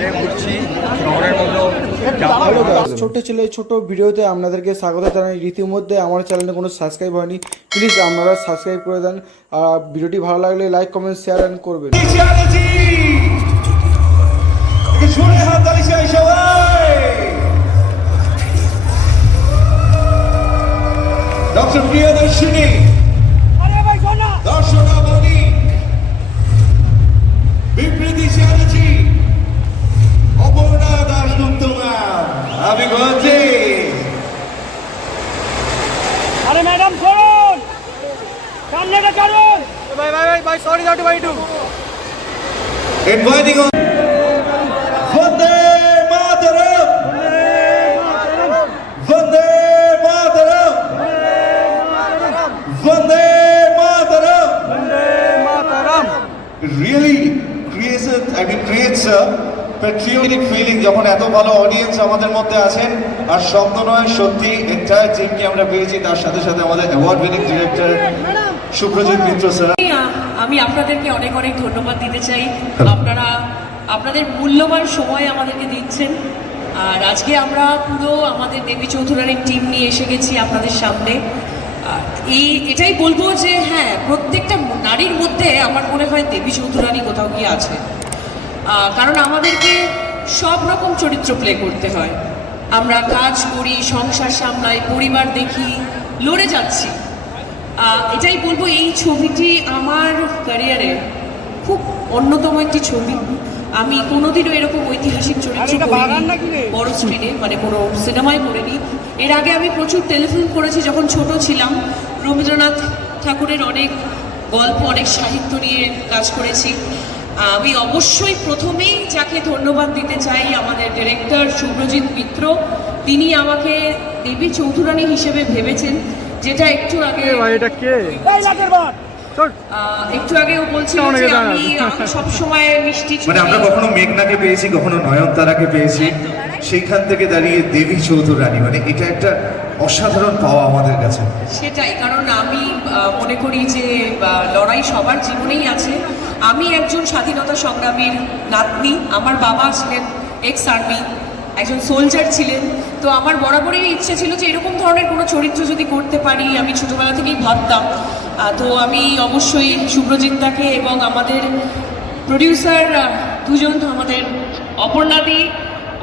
বাইরে ঘুরছি শহরের মতো ছোট্ট ছেলে এই ছোট ভিডিওতে আপনাদেরকে স্বাগত জানাই। রীতিমধ্যে আমার চ্যানেলে কোনো সাবস্ক্রাইব হয়নি। প্লিজ আপনারা সাবস্ক্রাইব করে দেন। আর ভিডিওটি ভালো লাগলে লাইক কমেন্ট শেয়ার অ্যান্ড করবেন। ডক্টর প্রিয়দর্শিনী আমি গঞ্জে আরে ম্যাডাম সরুন সামনেটা কারণ bye bye bye bye sorry দাও bye to inviting on Vande Mataram Vande Mataram Vande Mataram It really creates I mean creates a patriotic feeling যখন এত ভালো অডিয়েন্স আমাদের মধ্যে আছেন আর শব্দ নয় সত্যি এন্টায়ার টিমকে আমরা পেয়েছি। তার সাথে সাথে আমাদের award winning director Suprojit Mitra sir আমি আপনাদেরকে অনেক অনেক ধন্যবাদ দিতে চাই। আপনারা আপনাদের মূল্যবান সময় আমাদেরকে দিচ্ছেন। আর আজকে আমরা পুরো আমাদের দেবী চৌধুরানীর টিম নিয়ে এসে গেছি আপনাদের সামনে। এই এটাই বলব যে হ্যাঁ প্রত্যেকটা নারীর মধ্যে আমার মনে হয় দেবী চৌধুরানী কোথাও গিয়ে আছে। কারণ আমাদেরকে সব রকম চরিত্র প্লে করতে হয়। আমরা কাজ করি সংসার সামলাই পরিবার দেখি লড়ে যাচ্ছি। এটাই বলব এই ছবিটি আমার ক্যারিয়ারে খুব অন্যতম একটি ছবি। আমি কোনোদিনও এরকম ঐতিহাসিক চরিত্র? বড় স্ক্রিনে মানে কোনো সিনেমায় করিনি। এর আগে আমি প্রচুর টেলিফিল্ম করেছি যখন ছোট ছিলাম। রবীন্দ্রনাথ ঠাকুরের অনেক গল্প অনেক সাহিত্য নিয়ে কাজ করেছি। আমি অবশ্যই প্রথমেই যাকে ধন্যবাদ দিতে চাই আমাদের ডিরেক্টর শুভ্রজিৎ মিত্র তিনি আমাকে দেবী চৌধুরানী হিসেবে ভেবেছেন যেটা একটু আগে একটু আগেও বলছিলাম যে আমি সব সময় মিষ্টি মানে আমরা কখনো মেঘনাকে পেয়েছি কখনো নয়নতারাকে পেয়েছি। সেইখান থেকে দাঁড়িয়ে দেবী চৌধুরানী মানে এটা একটা অসাধারণ পাওয়া আমাদের কাছে। সেটাই কারণ আমি মনে করি যে লড়াই সবার জীবনেই আছে। আমি একজন স্বাধীনতা সংগ্রামীর নাতনি, আমার বাবা ছিলেন এক্স আর্মি একজন সোলজার ছিলেন। তো আমার বরাবরই ইচ্ছে ছিল যে এরকম ধরনের কোনো চরিত্র যদি করতে পারি, আমি ছোটোবেলা থেকেই ভাবতাম। তো আমি অবশ্যই সুব্রজিৎদাকে এবং আমাদের প্রডিউসার দুজন, আমাদের অপর্ণাদি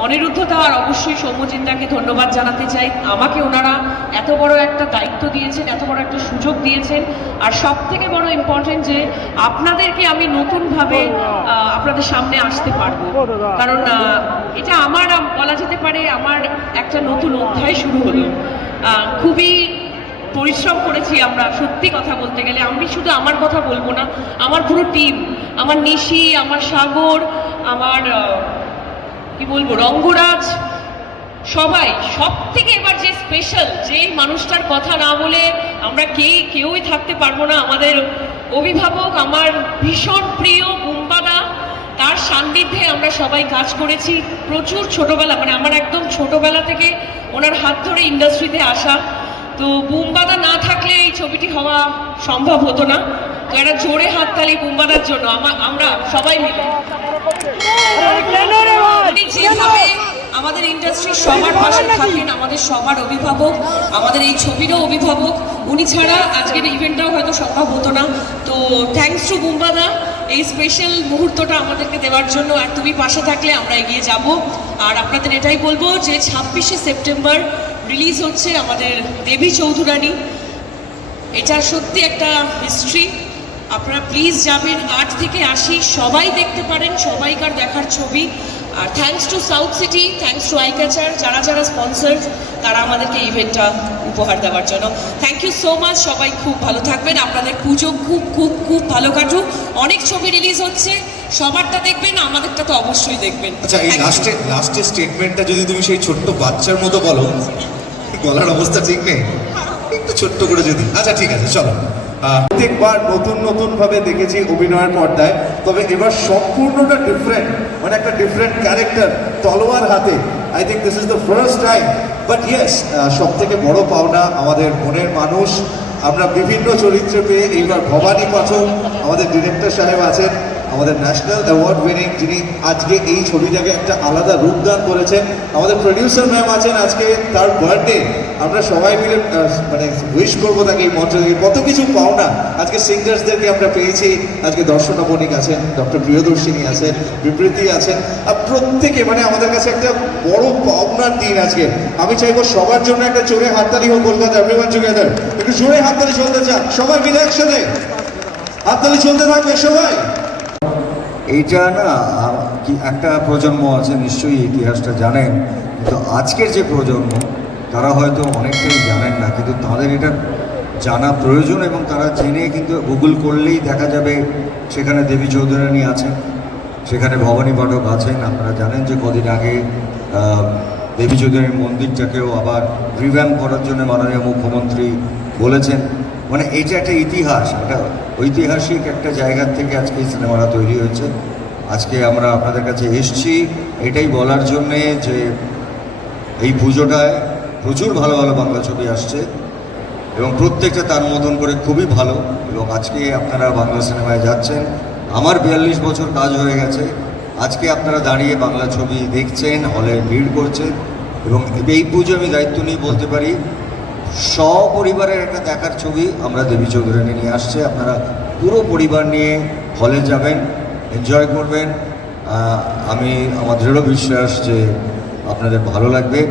অনিরুদ্ধতা আর অবশ্যই সৌম্যজিৎদাকে ধন্যবাদ জানাতে চাই। আমাকে ওনারা এত বড় একটা দায়িত্ব দিয়েছেন, এত বড় একটা সুযোগ দিয়েছেন। আর সব থেকে বড় ইম্পর্টেন্ট যে আপনাদেরকে আমি নতুনভাবে আপনাদের সামনে আসতে পারব। কারণ এটা আমার বলা যেতে পারে আমার একটা নতুন অধ্যায় শুরু হলো। খুবই পরিশ্রম করেছি আমরা সত্যি কথা বলতে গেলে। আমি শুধু আমার কথা বলব না, আমার পুরো টিম আমার নিশি, আমার সাগর, আমার কি বলব, রঙ্গরাজ সবাই সব থেকে এবার যে স্পেশাল যে মানুষটার কথা না বলে আমরা কেই কেউই থাকতে পারব না। আমাদের অভিভাবক, আমার ভীষণ প্রিয় বুম্বাদা তার সান্নিধ্যে আমরা সবাই কাজ করেছি। প্রচুর ছোটবেলা মানে আমার একদম ছোটবেলা থেকে ওনার হাত ধরে ইন্ডাস্ট্রিতে আসা। তো বুম্বাদা না থাকলে এই ছবিটি হওয়া সম্ভব হতো না। একটা জোরে হাততালি বুম্বাদার জন্য আমরা সবাই মিলে। আমাদের ইন্ডাস্ট্রির সবার পাশে থাকেন, আমাদের সবার অভিভাবক, আমাদের এই ছবিরও অভিভাবক, উনি ছাড়া আজকের ইভেন্টটাও হয়তো সম্ভব হতো না। তো থ্যাংকস টু বুম্বাদা এই স্পেশাল মুহূর্তটা আমাদেরকে দেওয়ার জন্য, আর তুমি পাশে থাকলে আমরা এগিয়ে যাব। আর আপনাদের এটাই বলব যে ছাব্বিশে সেপ্টেম্বর রিলিজ হচ্ছে আমাদের দেবী চৌধুরানী। এটা সত্যি একটা হিস্ট্রি আপনারা প্লিজ যাবেন আট থেকে আশি সবাই দেখতে পারেন সবাইকার দেখার ছবি। আর thanks to South City thanks to আইকাচার যারা যারা স্পন্সার তারা আমাদেরকে ইভেন্টটা উপহার দেওয়ার জন্য। থ্যাংক ইউ সো মাচ সবাই খুব ভালো থাকবেন। আপনাদের পুজো খুব খুব খুব ভালো কাটুক। অনেক ছবি রিলিজ হচ্ছে। সবারটা দেখবেন আমাদেরটা তো অবশ্যই দেখবেন। আচ্ছা এই. লাস্টে লাস্টের স্টেটমেন্টটা যদি তুমি সেই ছোট্ট বাচ্চার মতো বলো গলার অবস্থা ঠিক নেই? একটু ছোট্ট করে যদি। আচ্ছা ঠিক আছে চলো। প্রত্যেকবার নতুন নতুন ভাবে দেখেছি অভিনয়ের পর্দায়। তবে এবার সম্পূর্ণটা ডিফারেন্ট মানে একটা ডিফারেন্ট ক্যারেক্টার তলোয়ার হাতে। I think this is the first time but yes সব থেকে বড় পাওনা আমাদের মনের মানুষ। আমরা বিভিন্ন চরিত্রে পেয়ে এইবার ভবানী পাঠক আমাদের ডিরেক্টর সাহেব আছেন। আমাদের ন্যাশনাল অ্যাওয়ার্ড উইনিং যিনি আজকে এই ছবিটাকে একটা আলাদা রূপদান করেছেন। আমাদের প্রডিউসার ম্যাম আছেন আজকে, তার বার্থডে আমরা সবাই মিলে মানে উইশ করব তাকে এই মঞ্চ থেকে। কত কিছু পাওনা আজকে সিঙ্গার্সদেরকে আমরা পেয়েছি। আজকে দর্শন বণিক আছেন ডক্টর প্রিয়দর্শিনী আছেন বিবৃতি আছেন। আর প্রত্যেকে মানে আমাদের কাছে একটা বড় পাওনার দিন আজকে। আমি চাইব সবার জন্য একটা জোরে হাততালি হোক কলকাতা এভরিওয়ান টুগেদার একটু জোরে হাততালি চলতে চান। সবাই মিলে একসাথে। হাততালি চলতে থাকবে সবাই। এইটা না কি একটা প্রজন্ম আছে, নিশ্চয়ই ইতিহাসটা জানেন, কিন্তু আজকের যে প্রজন্ম, তারা হয়তো অনেকটাই জানেন না, কিন্তু তাদের এটা জানা প্রয়োজন এবং তারা জেনে কিন্তু গুগল করলেই দেখা যাবে সেখানে দেবী চৌধুরানী আছেন, সেখানে ভবানী পাঠক আছেন। আপনারা জানেন যে কদিন আগে দেবী চৌধুরীর মন্দিরটাকেও আবার রিভ্যাম করার জন্য মাননীয় মুখ্যমন্ত্রী বলেছেন মানে এটা একটা ইতিহাস, একটা ঐতিহাসিক একটা জায়গার থেকে আজকে এই সিনেমাটা তৈরি হয়েছে। আজকে আমরা আপনাদের কাছে এসছি এটাই বলার জন্যে যে এই পুজোটায় প্রচুর ভালো ভালো বাংলা ছবি আসছে এবং প্রত্যেকটা তার মতন করে খুবই ভালো এবং আজকে আপনারা বাংলা সিনেমায় যাচ্ছেন। আমার বিয়াল্লিশ বছর কাজ হয়ে গেছে। আজকে আপনারা দাঁড়িয়ে বাংলা ছবি দেখছেন, হলে ভিড় করছেন এবং এই পুজো আমি দায়িত্ব নিয়ে বলতে পারি সপরিবারের একটা দেখার ছবি আমরা দেবী চৌধুরানী নিয়ে আসছে। আপনারা পুরো পরিবার নিয়ে হলে যাবেন এনজয় করবেন। আমি, আমার দৃঢ় বিশ্বাস যে আপনাদের ভালো লাগবে।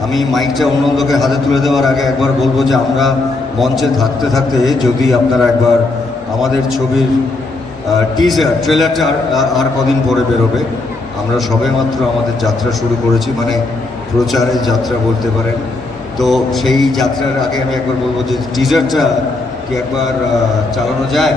আমি মাইকটা অন্যকে হাতে তুলে দেওয়ার আগে একবার বলব যে আমরা মঞ্চে থাকতে থাকতে যদি আপনারা একবার আমাদের ছবির টিজার ট্রেলারটা আর কদিন পরে বেরোবে, আমরা সবেমাত্র আমাদের যাত্রা শুরু করেছি। মানে প্রচারের যাত্রা বলতে পারেন তো সেই যাত্রার আগে আমি একবার বলব যে টিজারটা কি একবার চালানো যায়?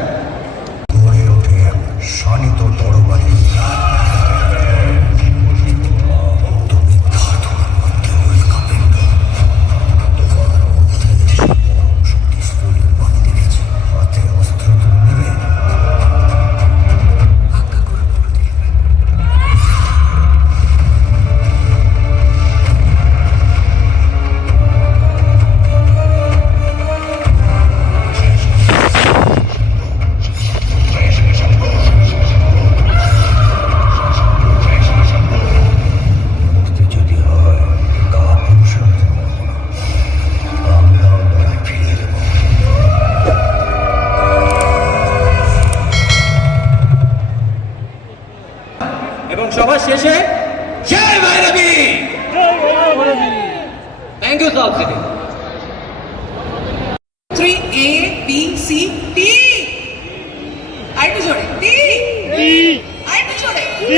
2008. 3 A B C D. আইটু জোড়ে D. D. আইটু জোড়ে D.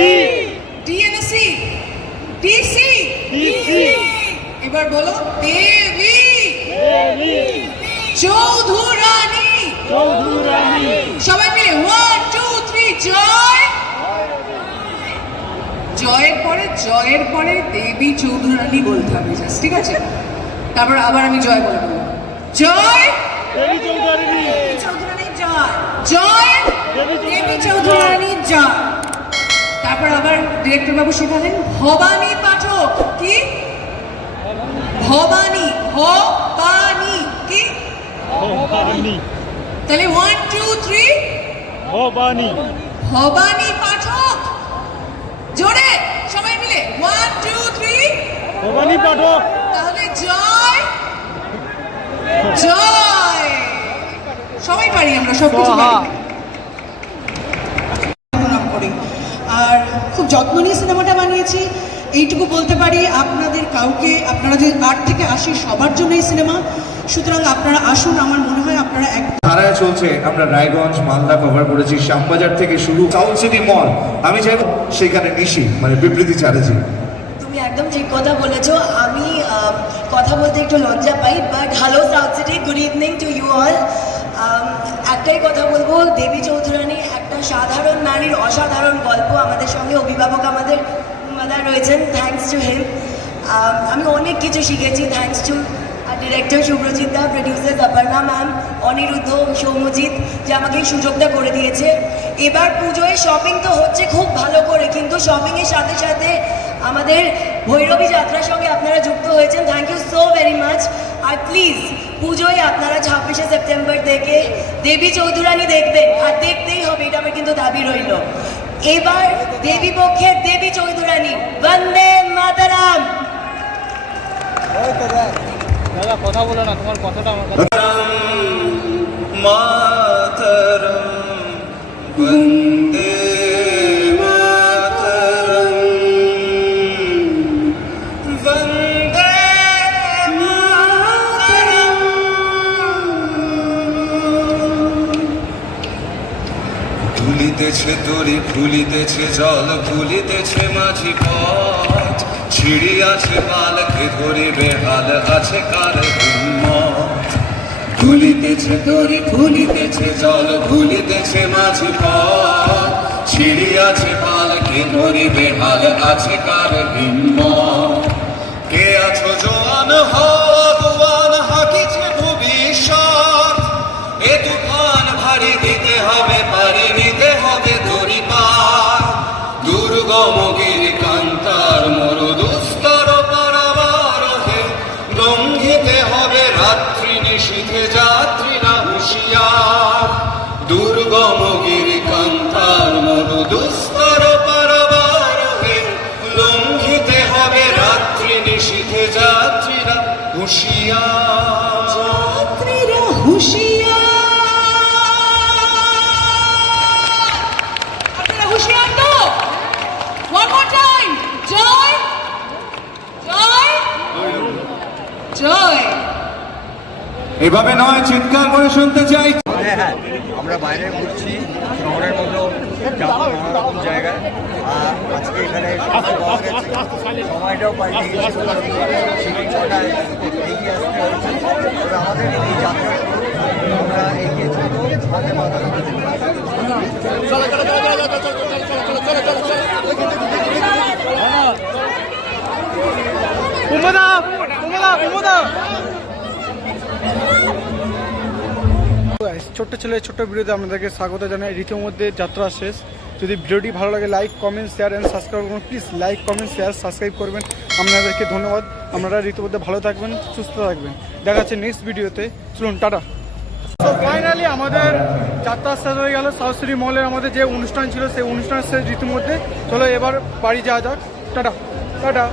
D and C. D C. D C. এবার বলো দেবী দেবী চৌধুরানী চৌধুরানী সবাই মিলে 1 2 3 জয় জয়ের পরে জয়ের পরে দেবী চৌধুরানী বলতে হবে জাস্ট ঠিক আছে তারপর আবার আমি জয় বলব। জয় জয়। জয় জয়। তারপর আবার ডিরেক্টর বাবু শেখালেন ভবানী পাঠক কি? ভবানী ভবানী কি? তাহলে one two three Bhabani. Bhabani Pathak. জোরে সবাই মিলে one two three Bhabani Pathak. তাহলে জয় জয়! সবাই পারি আমরা সব কিছু পারি। করি। আর খুব যত্ন নিয়ে সিনেমাটা বানিয়েছি। এইটুকু বলতে পারি আপনাদের কাউকে আপনারা যে আট থেকে আশি সবার জন্য এই সিনেমা সুতরাং আপনারা আসুন আমার মনে হয় আপনারা এক ধারায় চলছে আমরা রায়গঞ্জ মালদা কভার করেছি শ্যামবাজার থেকে শুরু সাউথ সিটি মল আমি চাইব সেখানে নিশি মানে বিবৃতি চ্যাটার্জি তুমি একদম ঠিক কথা বলেছ আমি কথা বলতে একটু লজ্জা পাই but hello South City good evening to you all একটাই কথা বলব, দেবী চৌধুরানী একটা সাধারণ নারীর অসাধারণ গল্প আমাদের সঙ্গে অভিভাবক আমাদের মাদার রয়েছেন থ্যাঙ্কস টু হিম আমি অনেক কিছু শিখেছি thanks to director Subhrajit the producer Aparna ma'am Aniruddha, Soumyajit, যে আমাকে এই সুযোগটা করে দিয়েছে। এবার পুজোয় শপিং তো হচ্ছে খুব ভালো করে, কিন্তু শপিংয়ের সাথে সাথে আমাদের ভৈরবী যাত্রার সঙ্গে আপনারা যুক্ত হয়েছেন। Thank you so very much R please পুজোয় আপনারা ছাব্বিশে সেপ্টেম্বর থেকে দেবী চৌধুরানী দেখবেন। আর দেখতেই হবে এটা আমার কিন্তু দাবি রইল। এবার দেবী পক্ষের দেবী চৌধুরানী। বন্দে মাতারাম! দাদা কথা বলো না তোমার কথাটা আমার ভুলিতেছে ফুলিতেছে জল ফুলিতেছে মাঝি পথ। ছিড়ি আছে পালকে ধরিবে, হাল আছে কার ফুলিতেছে তরি ফুলিতেছে জল, ভুলিতেছে মাঝি পথ। ছিড়ি আছে পালকে ধরিবে, হাল আছে কার হিম্মত এভাবে নয় চিৎকার করে শুনতে চাই। হ্যাঁ হ্যাঁ আমরা বাইরে ঘুরছি শহরের মতো যাব নানা রকম জায়গায়। আর আজকে এখানে সময়টাও সেই ছটায়। এগিয়ে আসতে হয়েছে। আমাদের এই যাত্রা ছোট্ট ছেলে, ছোট্ট ভিডিওতে আপনাদেরকে স্বাগত জানাই। রীতির মধ্যে যাত্রা শেষ। যদি ভিডিওটি ভালো লাগে like comment share and subscribe করুন। Please like comment share subscribe করবেন। আপনাদেরকে ধন্যবাদ। আপনারা রীতিমধ্যে ভালো থাকবেন, সুস্থ থাকবেন। দেখা যাচ্ছে নেক্সট ভিডিওতে চলুন, টাটা। তো ফাইনালি আমাদের যাত্রা শেষ হয়ে গেল। সাউথ মলের আমাদের যে অনুষ্ঠান ছিল, সেই অনুষ্ঠান শেষ রীতির মধ্যে চলো এবার বাড়ি যাওয়া যাক। টাটা। টাটা।